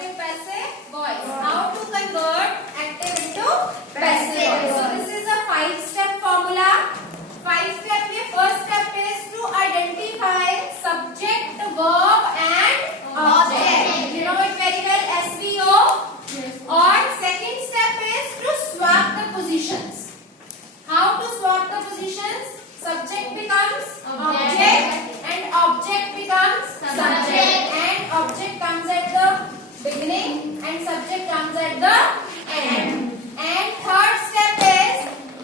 active passive voice. How to convert active into passive voice. So this is a 5-step formula. 5-step में first step is to identify subject, verb and object. You know it very well, SVO. और second step is to swap the positions. How to swap the positions? Subject becomes object and object becomes subject, and object comes at the beginning and subject comes at the end. And third step is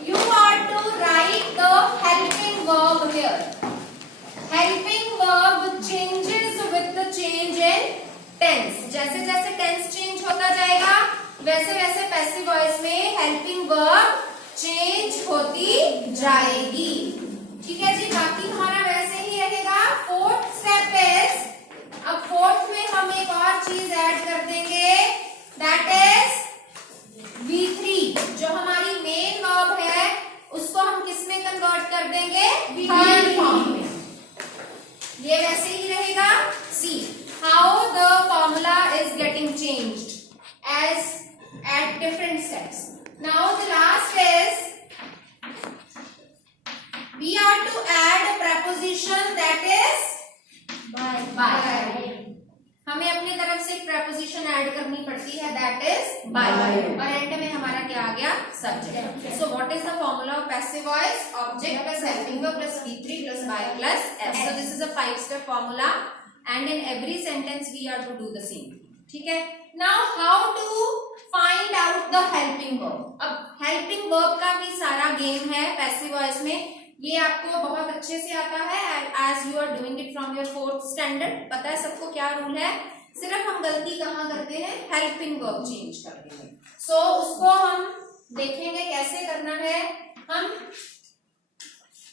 you are to write the helping verb here. Helping verb changes with the change in tense. जैसे जैसे tense change होता जाएगा वैसे वैसे passive voice में helping verb change होती जाएगी. ठीक है जी, बाकी हमारा वैसे ही रहेगा. फोर्थ स्टेप इज, अब फोर्थ में हम एक और चीज ऐड कर देंगे, दैट इज V3. जो हमारी मेन वर्ब है उसको हम किस में कन्वर्ट कर देंगे? थर्ड फॉर्म में. ये वैसे ही रहेगा. See how the formula is getting changed as at different steps. Now the last is we are to add a preposition that is by. हमें अपनी तरफ से एक preposition ऐड करनी पड़ती है that is by. और एंड में हमारा क्या आ गया? Subject. So what is the formula of passive voice? Object plus helping verb plus V3 plus by plus S. So this is a 5-step formula and in every sentence we are to do the same. ठीक है. Now how to find out the helping verb. अब helping verb का भी सारा game है passive voice में. ये आपको बहुत अच्छे से आता है as you are doing it from your 4th standard. पता है सबको क्या रूल है. सिर्फ हम गलती कहाँ करते हैं? helping verb चेंज करते हैं. So उसको हम देखेंगे कैसे करना है. हम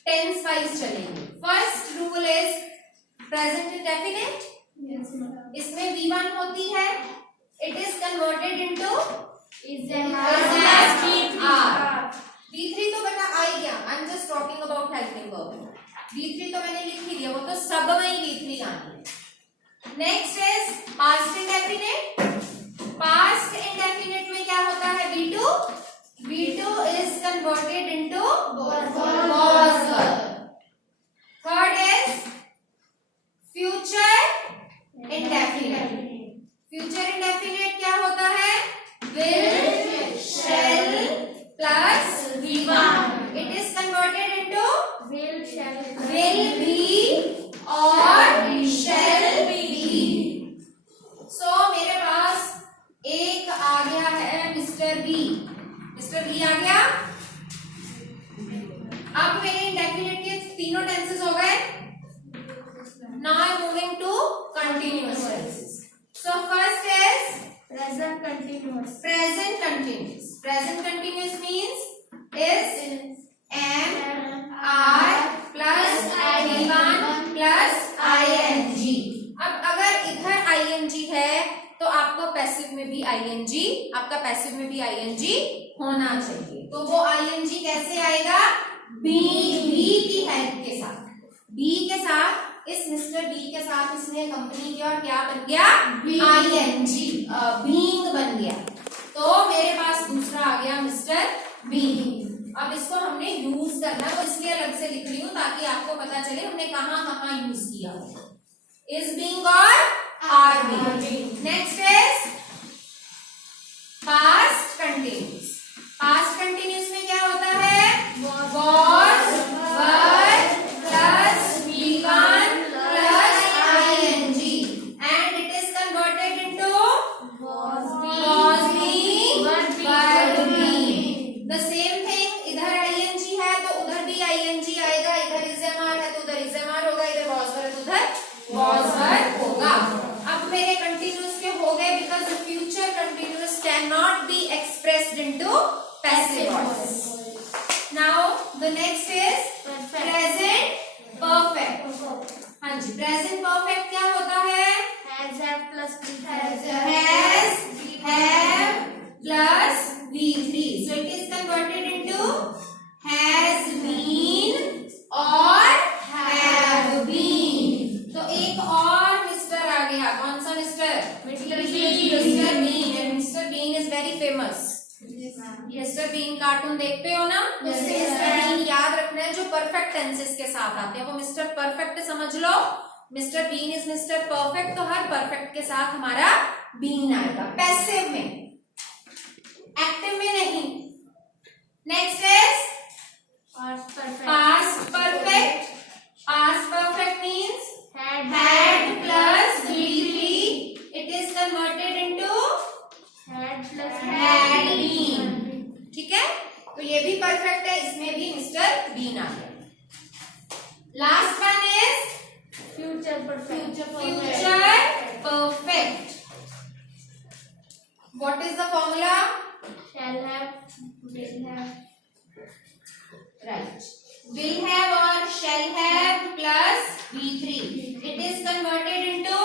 टेंस वाइज चलेंगे. First rule is present indefinite. इसमें V1 होती है. It is converted into is V3 तो बेटा आ ही गया. I'm just talking about helping verb. V3 तो मैंने लिख ही दिया, वो तो सब में ही V3 आनी है. Next is past indefinite. Past indefinite में क्या होता है? V2. V2 is converted into was verb. Third is future indefinite. Future indefinite क्या होता है? Will, shell plus V1. It is converted into will be और शैल बी. सो मेरे पास एक आ गया है मिस्टर बी. मिस्टर बी आ गया. अब मेरे इंडेफिनिट के तीनों टेंसेस हो गए. Now I am moving to continuous tenses. So first is present continuous. Present continuous. Present continuous means is am, are plus V1 plus ing. अब अगर इधर ing है तो आपको पैसिव में भी ing, आपका पैसिव में भी ing होना चाहिए. तो वो ing कैसे आएगा? बी की हेल्प के साथ. बी के साथ इस मिस्टर बी के साथ इसने कंपनी किया और क्या बन गया? ing, बीइंग बन गया. तो मेरे पास दूसरा आ गया मिस्टर बी. अब इसको हमने यूज करना, तो इसलिए अलग से लिख रही हूं ताकि आपको पता चले हमने कहां कहां यूज किया. इज बीइंग और are being. Next is past continuous. Past continuous में क्या होता है? was, were plus V1 plus ing and it is converted into was being, were being. The same thing, इधर ing है तो उधर भी ing आएगा. इधर is mr है तो उधर is mr होगा. इधर was were है तो उधर was were होगा. अब मेरे कंटिन्यूअस के हो गए because the future continuous cannot be expressed into passive voice. Now the next is present perfect. हाँ जी, प्रेजेंट परफेक्ट क्या होता है? has, have plus V3. So it is converted into has been or have been. तो एक और mister आ गया. कौन सा mister? Mister famous? Mister Bean cartoon देखते हो ना? मिस्टर बीन याद रखना है, जो परफेक्ट टेंसेस के साथ आते हैं वो मिस्टर परफेक्ट समझ लो। Mister Bean is mister perfect, तो हर परफेक्ट के साथ हमारा बीन आएगा, पैसिव में, एक्टिव में नहीं। Next is past perfect. Past perfect means had plus be3, it is converted into had been। ठीक है, तो ये भी परफेक्ट है, इसमें भी मिस्टर बीन आ गया। Last one is future perfect. What is the formula? shall have, will have, right, will have or shall have plus be3, it is converted into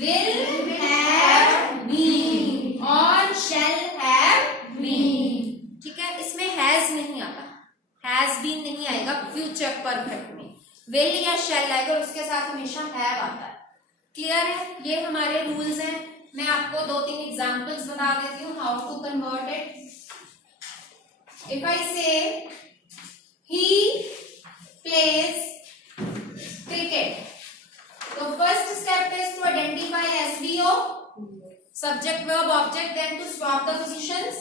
will have been or shall have been। ठीक है, इसमें has नहीं आता, has been नहीं आएगा future perfect में, will या shall आएगा, उसके साथ हमेशा have आता है। क्लियर है? ये हमारे रूल्स हैं। मैं आपको 2-3 एग्जांपल्स बता देती हूँ how to convert it. If I say he plays cricket, the first step is to identify SVO, subject verb object, then to swap the positions।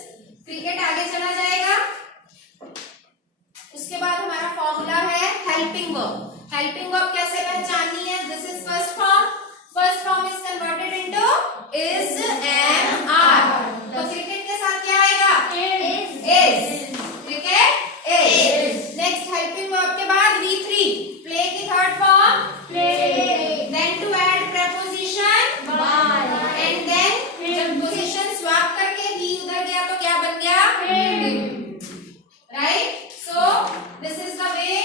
Cricket आगे चला जाएगा। उसके बाद हमारा फॉर्मूला है हेल्पिंग वर्ब। हेल्पिंग वर्ब कैसे पहचाननी है? This is first form. First form is converted into is and are. तो क्रिकेट के साथ क्या आएगा? Is. Cricket is. Next helping verb के बाद V3, प्ले की third form play, then to add preposition by, and then जब position swap करके ही उधर गया तो क्या बन गया? Right? So this is the way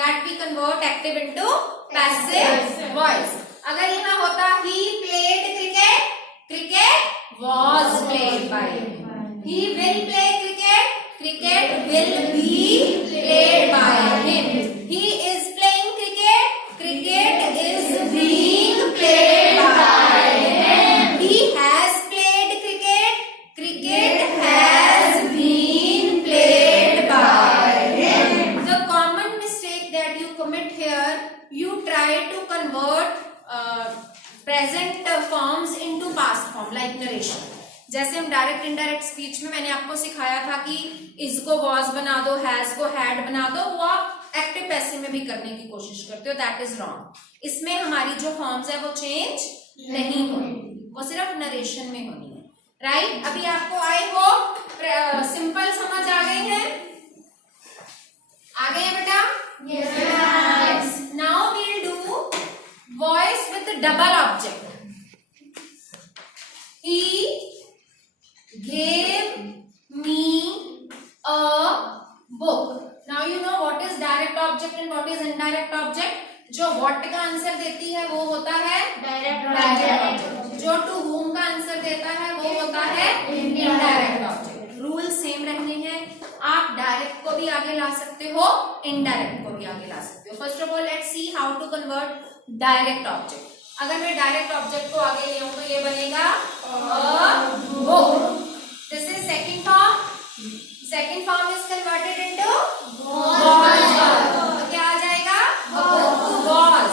that we convert active into passive voice. अगर यहाँ होता he played cricket, cricket was played by him. He will play cricket, cricket will be played by him। He is playing cricket, cricket is being played by him। He has played cricket, cricket has been played by him। The common mistake that you commit here, you try to convert present forms into past form like narration। जैसे हम direct indirect speech में मैंने आपको सिखाया था कि is को was बना दो, हैज को हैड बना दो, वो आप एक्टिव पैसिव में भी करने की कोशिश करते हो, दैट इज रॉन्ग। इसमें हमारी जो फॉर्म्स है वो चेंज नहीं होगी, वो सिर्फ नरेशन में होनी है। राइट? अभी आपको आई होप सिंपल समझ आ गई है। आ गए बेटा? Yes. Now we'll do voice with double object. He gave me a book। Now you know what is direct object and what is indirect object। जो what का आंसर देती है वो होता है डायरेक्ट ऑब्जेक्ट, जो टू whom का answer देता है वो होता है इनडायरेक्ट ऑब्जेक्ट। रूल सेम रहने हैं, आप डायरेक्ट को भी आगे ला सकते हो, इनडायरेक्ट को भी आगे ला सकते हो। First of all let's see how to convert direct object. अगर मैं डायरेक्ट ऑब्जेक्ट को आगे ले आऊं तो ये बनेगा book. This is second form. Second form is converted into was. तो क्या आ जाएगा? वॉज।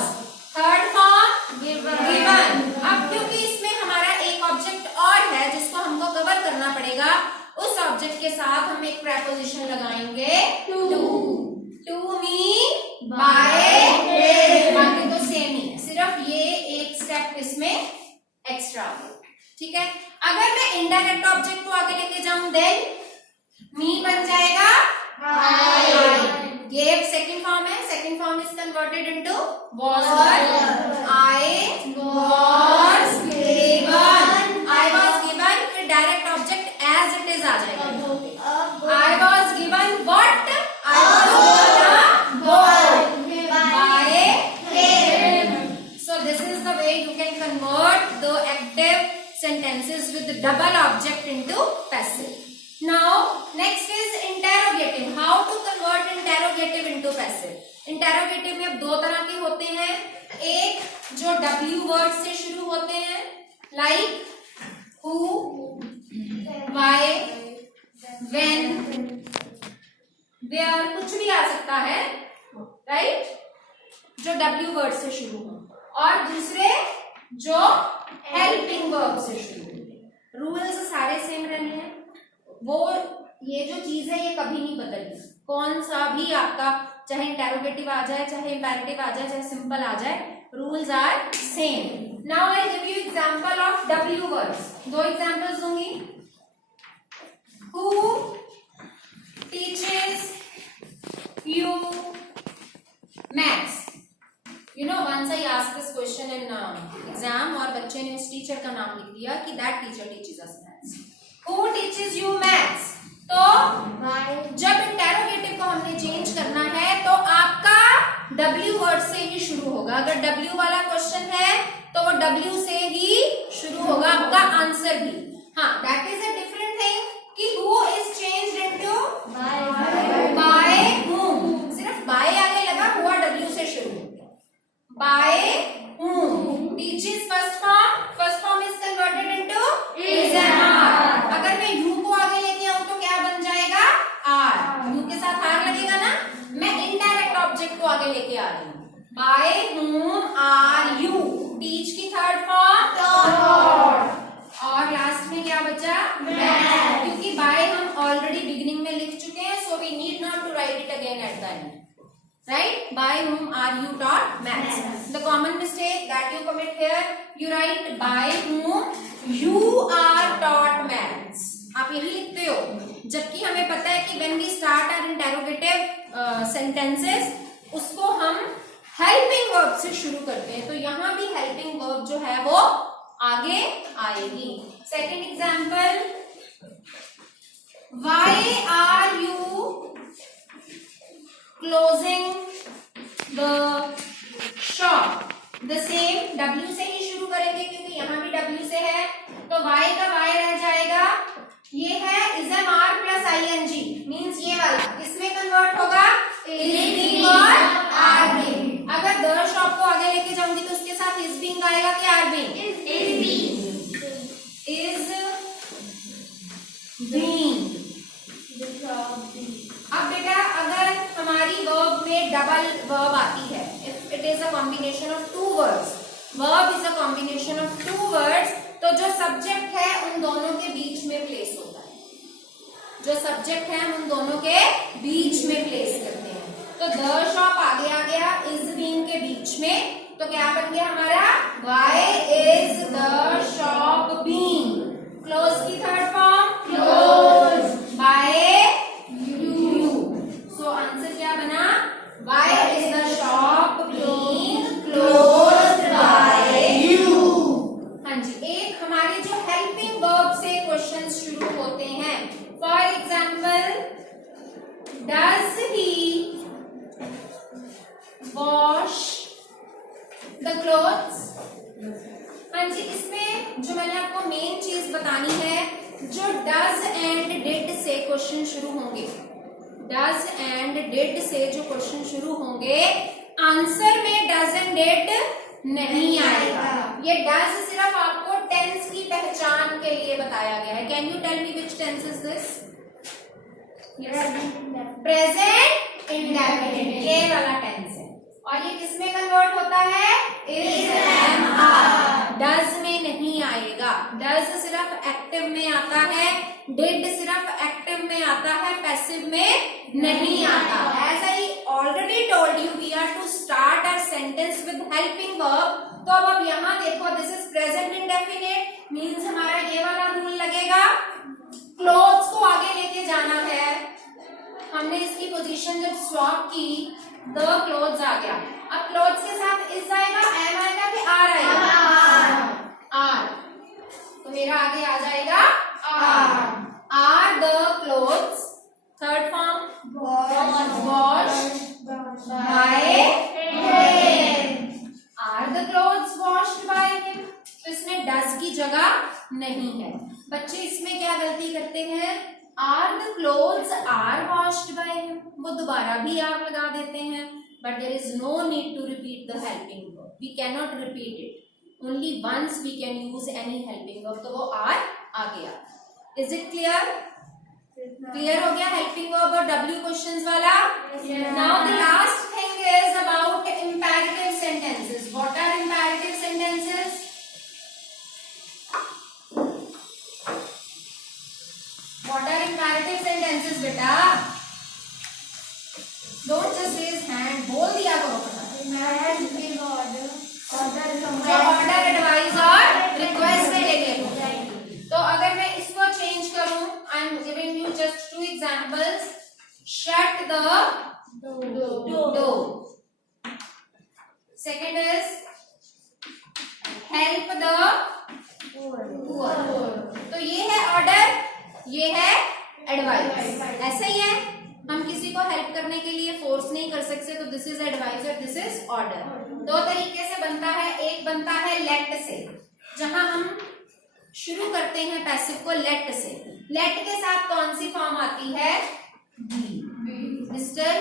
Third form given. अब क्योंकि इसमें हमारा एक ऑब्जेक्ट और है जिसको हमको कवर करना पड़ेगा, उस ऑब्जेक्ट के साथ हम एक प्रीपोजिशन लगाएंगे टू मीन बाय। बाकी तो सेम ही है, सिर्फ ये एक स्टेप इसमें एक्स्ट्रा हो। ठीक है? अगर मैं इनडायरेक्ट ऑब्जेक्ट को आगे लेके जाऊं देन मी बन जाएगा आई। गेव सेकंड फॉर्म है, second form is converted into was. I was given. I was given, फिर direct object as it is आ जाएगा। I was given what? I was given a ball by him. So this is the way you can convert the active sentences with the double object into passive। Now next is interrogative। How to convert interrogative into passive? Interrogative में अब दो तरह के होते हैं, एक जो W word से शुरू होते हैं like who, when, where, कुछ भी आ सकता है, राइट, जो W वर्ड से शुरू हो, और दूसरे जो हेल्पिंग वर्ब से शुरू हो। रूल्स सारे सेम रहने हैं, वो ये जो चीज है ये कभी नहीं बदलती। कौन सा भी आपका चाहे इंटेरोगेटिव आ जाए, चाहे इंपेरेटिव आ जाए, चाहे सिंपल आ जाए, rules are same. Now I give you example of W words. दो एग्जांपल्स दूंगी। Who teaches you maths? You know, once I asked this question in exam और बच्चे ने उस टीचर का नाम लिख दिया कि that teacher teaches us maths. Who teaches you maths? तो जब इंटेरोगेटिव को हमने चेंज करना है तो आपका W वर्ड से ही शुरू होगा। अगर W वाला क्वेश्चन है तो वो W से ही शुरू होगा आपका आंसर भी। हाँ, that is a different thing कि who is changed into by whom। सिर्फ by आगे लगा, हुआ W से शुरू। by whom teaches first form is converted into is and are। अगर मैं you को आगे लेके आऊं तो क्या बन जाएगा, are। you के साथ are लगेगा ना। मैं indirect object को आगे लेके आ रही हूँ। by whom are you, teach की थर्ड फॉर्म taught, और लास्ट में क्या बचा, क्योंकि by हम ऑलरेडी बिगिनिंग में लिख चुके हैं, so we need not to write it again at the end, right? By whom are you taught maths? The common mistake that you commit here, you write by whom you are taught maths। आप यही लिखते हो, जबकि हमें पता है कि when we start our interrogative sentences, उसको हम helping verb से शुरू करते हैं, तो यहाँ भी helping verb जो है वो आगे आएगी। Second example, why are you closing the shop? The same W से ही शुरू करेंगे क्योंकि यहाँ भी W से है, तो Y का Y रह जाएगा। ये है ism R plus ing, means ये वाला इसमें कन्वर्ट होगा is being और are being। अगर the shop को आगे लेके जाऊंगी तो उसके साथ is being आएगा कि are being? is being। अब बेटा अगर हमारी वर्ब में डबल वर्ब आती है, if it is a combination of two words, verb is a combination of two words, तो जो सब्जेक्ट है उन दोनों के बीच में प्लेस होता है। जो सब्जेक्ट है हम उन दोनों के बीच में प्लेस करते हैं। तो द शॉप आगे आ गया इज बीइंग के बीच में, तो क्या बन गया हमारा, why is the shop being। Close की third form close by you, so answer क्या बना, why is the shop being closed by you। हाँ जी, एक हमारे जो हेल्पिंग वर्ब से क्वेश्चन शुरू होते हैं। For example, does he wash the clothes। हाँ जी, इसमें जो मैंने आपको मेन चीज बतानी है, जो डज एंड डिड से क्वेश्चन शुरू होंगे, डज एंड डिड से जो क्वेश्चन शुरू होंगे, आंसर में डज एंड डिड नहीं आएगा। ये डज सिर्फ आपको टेंस की पहचान के लिए बताया गया है। Can you tell me which tense is this? Present indefinite, ये वाला टेंस है। और ये किसमें कन्वर्ट होता है, इज एम आर। डज में नहीं आएगा, डज सिर्फ एक्टिव में आता है, डिड सिर्फ एक्टिव में आता है, पैसिव में नहीं आता। As I already told you, we are to start our sentence with helping verb. तो अब यहाँ देखो, this is present indefinite, means हमारा ये वाला रूल लगेगा। क्लोथ्स को आगे लेके जाना है, हमने इसकी पोजीशन जब स्वैप की, द क्लोथ्स आ गया। अब क्लोथ्स के साथ इज आएगा, एम आएगा कि आर आएगा, आर। तो मेरा आगे आ जाएगा are the clothes, third form washed by him, are the clothes washed by him. तो इसमें डज की जगह नहीं है। बच्चे इसमें क्या गलती करते हैं, are the clothes are washed by him, वो दोबारा भी आर लगा देते हैं, but there is no need to repeat the helping verb. We cannot repeat it. Only once we can use any helping verb, तो वो आर आ गया। Is it clear? Clear हो गया हेल्पिंग वर्ब और W क्वेश्चंस वाला? Now the last thing is about imperative sentences. What are imperative sentences? What are imperative sentences बेटा? Don't just raise hand, बोल दिया करो फटाफट. ऑर्डर, एडवाइस और रिक्वेस्ट देंगे. तो अगर मैं इसको चेंज करूं, I am giving you just 2 examples. Shut the door. Second is help the poor. तो ये है ऑर्डर, ये है एडवाइस. ऐसा ही है, हम किसी को हेल्प करने के लिए फोर्स नहीं कर सकते, तो दिस इज एडवाइस और दिस इज ऑर्डर. 2 तरीके से बनता है. एक बनता है लेट से, जहां हम शुरू करते हैं पैसिव को लेट से. लेट के साथ कौन सी फॉर्म आती है? बी. Mister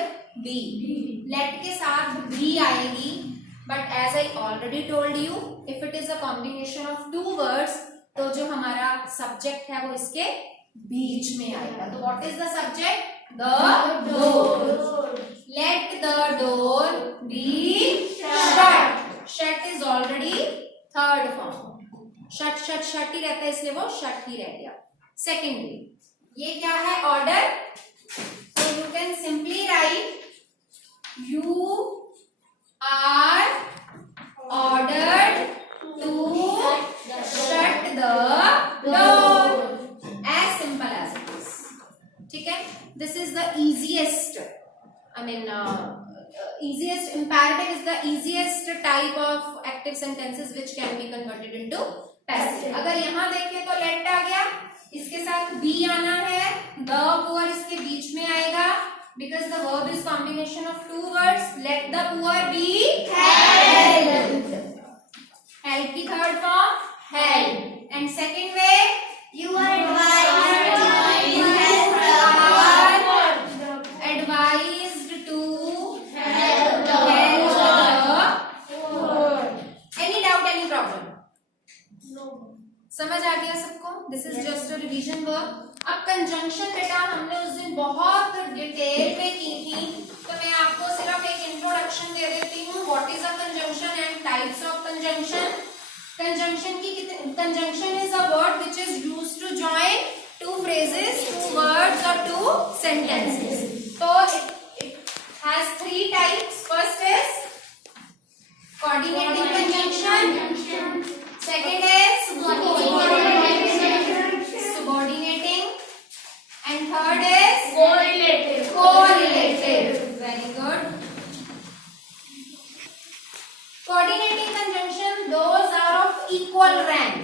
B. लेट के साथ बी आएगी. But as I already told you, if it is a combination of 2 words, तो जो हमारा सब्जेक्ट है वो इसके बीच में आएगा. तो what is the subject? The door. Let the door be shut. Shut is already third form. Shut shut shut ही रहता है, इसलिए वो शट ही रह गया. सेकेंडली, ये क्या है? Order. So you can simply write you are ordered to shut the door. As simple as it is. ठीक है? This is the easiest, easiest imperative is the easiest type of active sentences which can be converted into passive. अगर यहाँ देखें तो let आ गया, इसके साथ be आना है, the poor इसके बीच में आएगा, because the verb is combination of 2 words. Let the poor be helped. Help की third form help. And second way, you are advised to help the poor. Any doubt, any problem? No. समझ आ गया सबको? This is just a revision work. अब conjunction बेटा हमने उस दिन बहुत डिटेल में की थी, तो मैं आपको सिर्फ एक इंट्रोडक्शन दे देती हूँ. What is a conjunction and types of conjunction. Conjunction is a word which is used to join 2 phrases, 2 words or 2 sentences. So it has 3 types. First is coordinating conjunction. Second is subordinating, and third is correlative. Very good. Coordinating conjunction, those are of equal rank.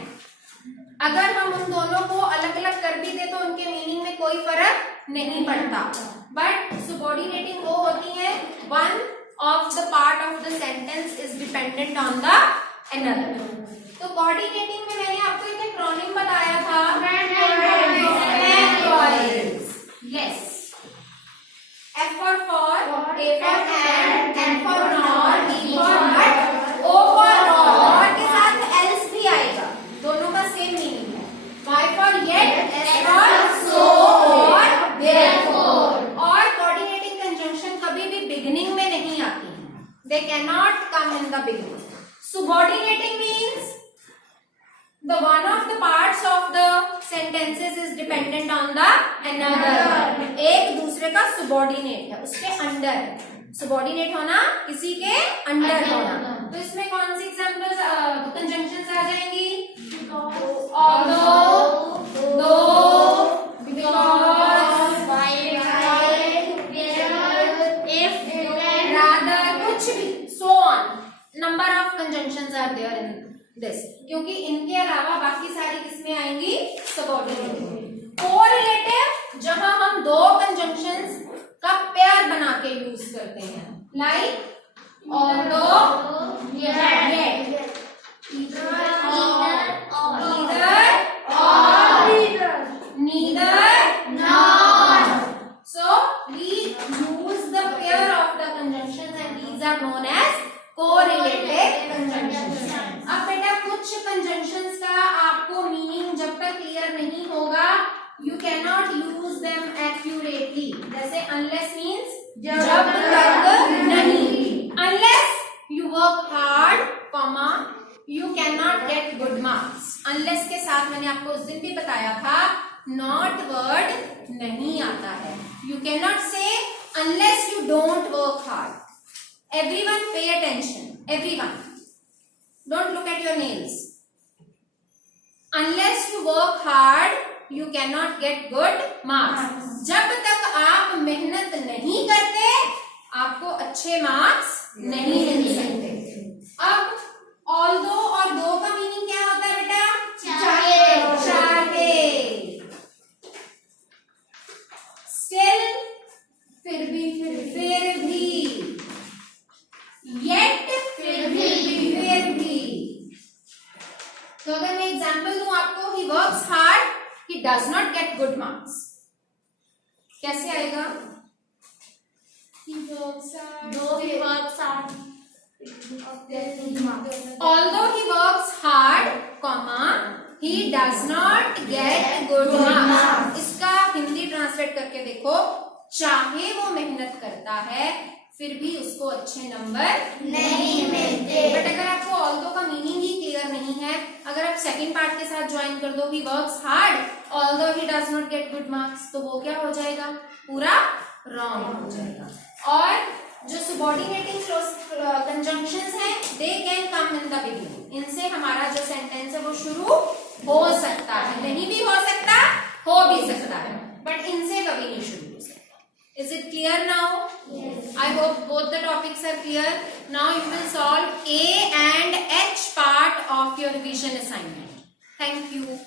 अगर हम उन दोनों को अलग अलग कर भी दे तो उनके मीनिंग में कोई फर्क नहीं पड़ता. बट subordinating वो होती है one of the part of the sentence is dependent on the another. तो coordinating में मैंने आपको एक एक्रोनिम बताया था. Yes. F for A for and, N for not, E for not, O for not के साथ else भी आएगा. दोनों का सेम मीनिंग है. Y for yet, S for so और therefore. और coordinating conjunction कभी भी beginning में नहीं आती. They cannot come in the beginning. Subordinating means the one of the parts of the sentences is dependent on the another. एक दूसरे का subordinate है, उसके अंडर है. subordinate होना किसी के अंडर होना. तो इसमें कौन सी एग्जांपल्स कंजंक्शंस आ जाएंगी? although, though, because, if, rather, कुछ भी, so on. number of conjunctions are there in this. क्योंकि इनके अलावा बाकी सारी किसमें आएंगी? सबऑर्डिनेट. कोरिलेटिव, जहां हम 2 कंजंक्शंस का पेयर बना के यूज करते हैं. Like although, yet, either or, neither nor. So we use the pair of the conjunctions and these are known as correlative conjunctions. अब बेटा कुछ conjunctions का आपको मीनिंग जब तक क्लियर नहीं होगा, you cannot use them accurately. जैसे unless means जब तक नहीं. Unless you work hard, comma, you cannot get good marks. Unless के साथ मैंने आपको उस दिन भी बताया था not word नहीं आता है. You cannot say unless you don't work hard. Everyone pay attention. Everyone. Don't look at your nails. Unless you work hard, you cannot get good marks. जब तक आप मेहनत नहीं करते, आपको अच्छे मार्क्स नहीं मिल सकते. अब although और दो का मीनिंग क्या होता है बेटा? चाहे. Still फिर भी. Yet फिर भी. तो अगर मैं एग्जाम्पल दूं आपको, he works hard, he does not get good marks. कैसे आएगा? Although he works hard, comma, he does not get good marks. इसका हिंदी ट्रांसलेट करके देखो, चाहे वो मेहनत करता है फिर भी उसको अच्छे नंबर नहीं मिलते. बट अगर आपको although का मीनिंग ही क्लियर नहीं है, अगर आप सेकंड पार्ट के साथ ज्वाइन कर दो he works hard although he does not get good marks, तो वो क्या हो जाएगा? पूरा रॉन्ग हो जाएगा. और जो subordinating conjunctions हैं, they can come in the beginning. इनसे हमारा जो सेंटेंस है वो शुरू हो सकता है, नहीं भी हो सकता, हो भी सकता है, बट इनसे कभी नहीं शुरू हो सकता. Is it clear now? Yes. I hope both the topics are clear. Now you will solve A and H part of your revision assignment. Thank you.